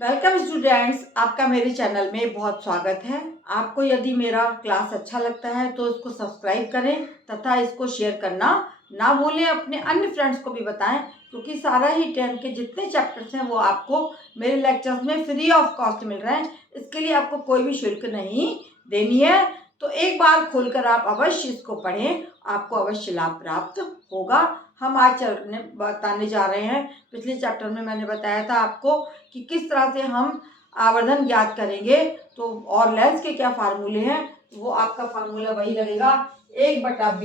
Welcome students, आपका मेरे channel में बहुत स्वागत है। आपको यदि मेरा क्लास अच्छा लगता है तो इसको सब्सक्राइब करें तथा इसको शेयर करना ना भूलें। अपने अन्य फ्रेंड्स को भी बताएं, क्योंकि सारा ही 10 के जितने चैप्टर्स हैं वो आपको मेरे लेक्चर्स में फ्री ऑफ कॉस्ट मिल रहे हैं। इसके लिए आपको कोई भी शुल्क नहीं देनी है। तो एक बार खोलकर आप अवश्य इसको पढ़ें, आपको अवश्य लाभ प्राप्त होगा। हम आज बताने जा रहे हैं, पिछले चैप्टर में मैंने बताया था आपको कि किस तरह से हम आवर्धन ज्ञात करेंगे। तो और लेंस के क्या फार्मूले हैं, वो आपका फार्मूला वही लगेगा 1/b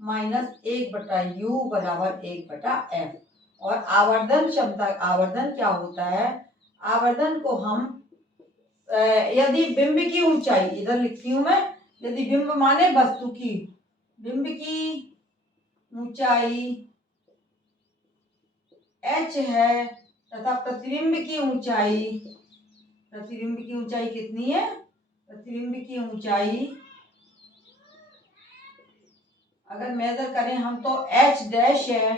माइनस 1/u बराबर 1/f। और आवर्धन क्षमता, आवर्धन क्या होता है? आवर्धन को हम यदि बिंब की ऊंचाई, इधर लिखती हूं मैं, यदि बिंब माने वस्तु की, बिंब की ऊंचाई h है तथा प्रतिबिंब की ऊंचाई, प्रतिबिंब की ऊंचाई कितनी है? प्रतिबिंब की ऊंचाई अगर मेजर करें हम तो h डैश है।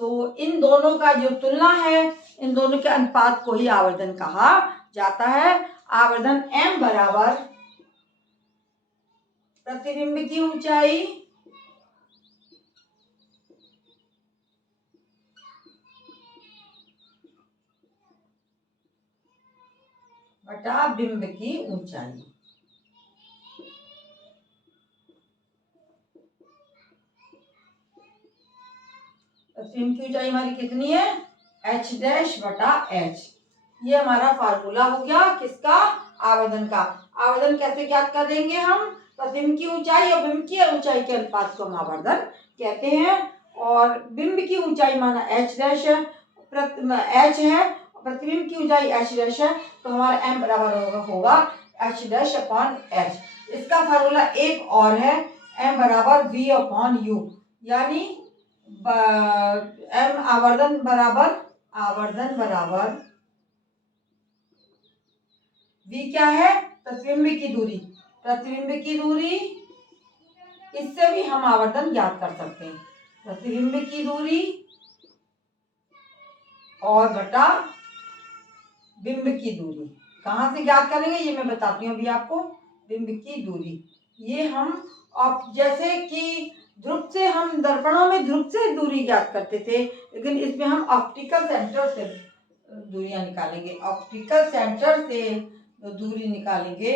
तो इन दोनों का जो तुलना है, इन दोनों के अनुपात को ही आवर्धन कहा जाता है। आवर्धन m बराबर प्रतिबिंब की ऊंचाई बटा बिंब की ऊंचाई। प्रतिबिंब की ऊंचाई हमारी कितनी है? h डैश बटा h। ये हमारा फार्मूला हो गया किसका? आवर्धन का। आवर्धन कैसे ज्ञात करेंगे हम? प्रतिबिंब की ऊंचाई और बिंब की ऊंचाई के अनुपात को हम आवर्धन कहते हैं। और बिंब की ऊंचाई माना h डैश है, h है, प्रतिबिंब की ऊंचाई h डैश है, तो हमारा m बराबर होगा h डैश अपॉन h। इसका फार्मूला एक और है, m बराबर v अपॉन u, यानी m आवर्धन बराबर v क्या है? प्रतिबिंब की दूरी। प्रतिबिंब की दूरी, इससे भी हम आवर्धन ज्ञात कर सकते हैं। प्रतिबिंब की दूरी और बटा बिंब की दूरी कहाँ से ज्ञात करेंगे ये मैं बताती हूँ अभी आपको। बिंब की दूरी ये हम जैसे कि ध्रुव से, हम दर्पणों में ध्रुव से दूरी ज्ञात करते थे, लेकिन इसमें हम ऑप्टिकल सेंटर से दूरियां निकालेंगे। ऑप्टिकल सेंटर से जो दूरी निकालेंगे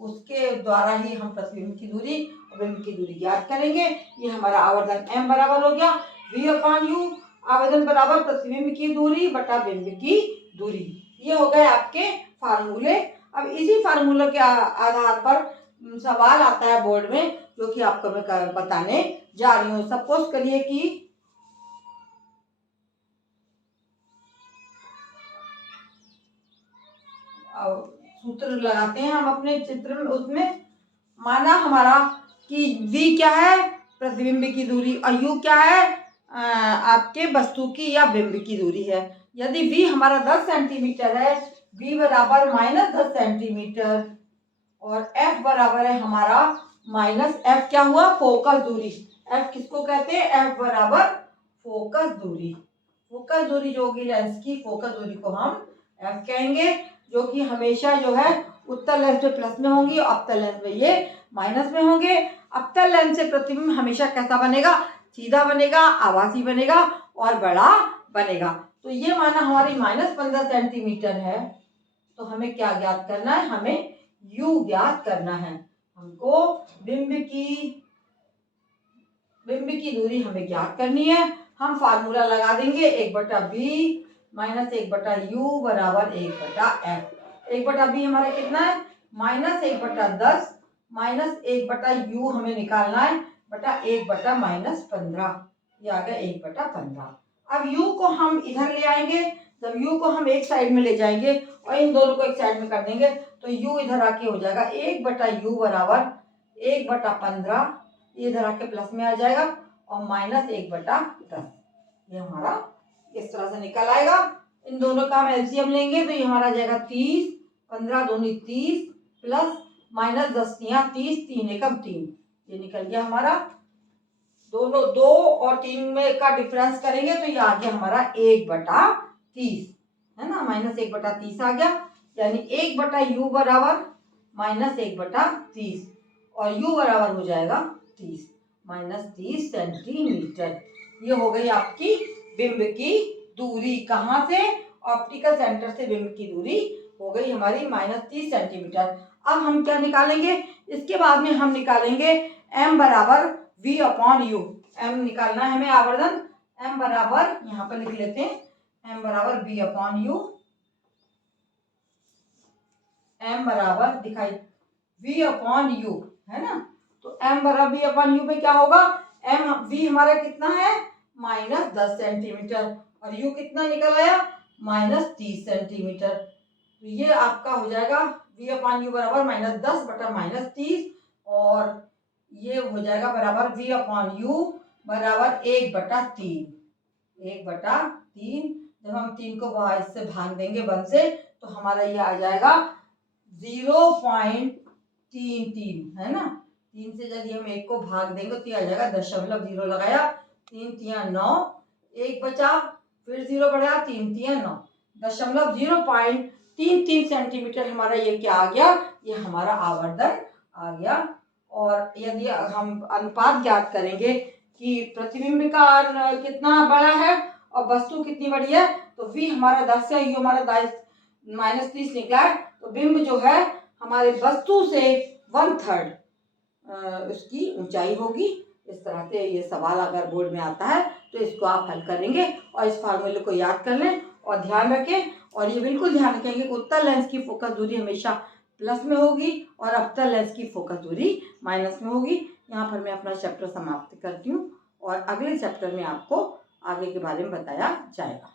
उसके द्वारा ही हम प्रतिबिंब की दूरी और बिंब की दूरी ज्ञात करेंगे। ये हमारा आवर्धन m बराबर हो गया v अपॉन u। आवर्धन बराबर प्रतिबिंब की दूरी बटा बिंब की दूरी। ये हो गए आपके फार्मूले। अब इसी फार्मूले के आधार पर सवाल आता है बोर्ड में, जो कि आपको मैं बताने जा रही हूँ। सपोज करिए कि सूत्र लगाते हैं हम अपने चित्र में, उसमें माना हमारा कि v क्या है? प्रतिबिंब की दूरी, और u क्या है? आपके वस्तु की या बिंब की दूरी है। यदि v हमारा 10 सेंटीमीटर है, v बराबर -10 सेंटीमीटर, और f बराबर है हमारा -f क्या हुआ? फोकस दूरी। f किसको कहते हैं? f बराबर फोकस दूरी। फोकस दूरी जो होगी लेंस की, फोकस दूरी को हम f कहेंगे, जो कि हमेशा जो है उत्तल लेंस में प्लस में होंगी, अवतल लेंस में ये माइनस में होंगे। अवतल लेंस से प्रतिबिंब हमेशा कैसा बनेगा? सीधा बनेगा, आभासी बनेगा और बड़ा बनेगा। तो ये माना हमारी -15 सेंटीमीटर है, तो हमें क्या ज्ञात करना है? हमें u ज्ञात करना है। हमको बिंब की दूरी हमें ज्ञात करनी है। हम फार्मूला लगा देंगे 1/b माइनस 1/u बराबर 1/f। 1/b हमारा कितना है? -1/10 माइनस 1/u हमें निकालना है बटा 1/-15। ये आ गया 1/15। अब u को हम इधर ले आएंगे। जब u को हम एक साइड में ले जाएंगे और इन दोनों को एक साइड में कर देंगे तो u इधर आके हो जाएगा 1/u बराबर 1/15। ये इधर आके प्लस में आ जाएगा और -1/10। ये हमारा इस तरह से निकल आएगा। इन दोनों का हम एलसीएम लेंगे तो ये हमारा आ जाएगा 30, 15 दूनी 30 प्लस -10 यहाँ 30, 3 एकम 3। ये निकल गया हमारा। दोनों 2 और 3 में का डिफरेंस करेंगे तो ये आ गया हमारा 1/30। है ना, -1/30 आ गया, यानी 1/u बराबर -1/30 और u बराबर हो जाएगा 30 -30 सेंटीमीटर। ये हो गई आपकी बिंब की दूरी। कहाँ से? ऑप्टिकल सेंटर से बिंब की दूरी हो गई हमारी -30 सेंटीमीटर। अब हम क्या निकालेंगे? इसके बाद में हम निकालेंगे m बराबर v/u। m निकालना है हमें आवर्धन। m बराबर यहाँ पर लिख लेते हैं, m बराबर v/u। m बराबर दिखाई v/u है ना, तो m बराबर v/u में क्या होगा? v हमारा कितना है? -10 सेंटीमीटर और u कितना निकल आया? -30 सेंटीमीटर। तो ये आपका हो जाएगा v/u बराबर -10/-30 और ये हो जाएगा बराबर v/u बराबर 1/3। 1/3 जब हम 3 को इससे भाग देंगे 1 से तो हमारा ये आ जाएगा 0.33 है ना। 3 से यदि हम 1 को भाग देंगे तो ये आ जाएगा 0.0 लगाया, 3 तिया 9, 1 बचा, फिर 0 बढ़ाया, 3 तिया 9, 0.33 सेंटीमीटर हमारा ये क्या आ गया? ये हमारा आवर्धन आ गया। और यदि हम अनुपात ज्ञात करेंगे कि प्रतिबिंब का कितना बड़ा है और वस्तु कितनी बड़ी है, तो v हमारा 10 है, u हमारा -30 निकला है, तो बिंब जो है हमारे वस्तु से 1/3 उसकी ऊंचाई होगी। इस तरह से ये सवाल अगर बोर्ड में आता है तो इसको आप हल करेंगे और इस फार्मूले को याद कर लें और ध्यान रखें। और ये बिल्कुल ध्यान रखेंगे कि उत्तल लेंस की फोकस दूरी हमेशा प्लस में होगी और अवतल लेंस की फोकस दूरी माइनस में होगी। यहाँ पर मैं अपना चैप्टर समाप्त करती हूँ और अगले चैप्टर में आपको आगे के बारे में बताया जाएगा।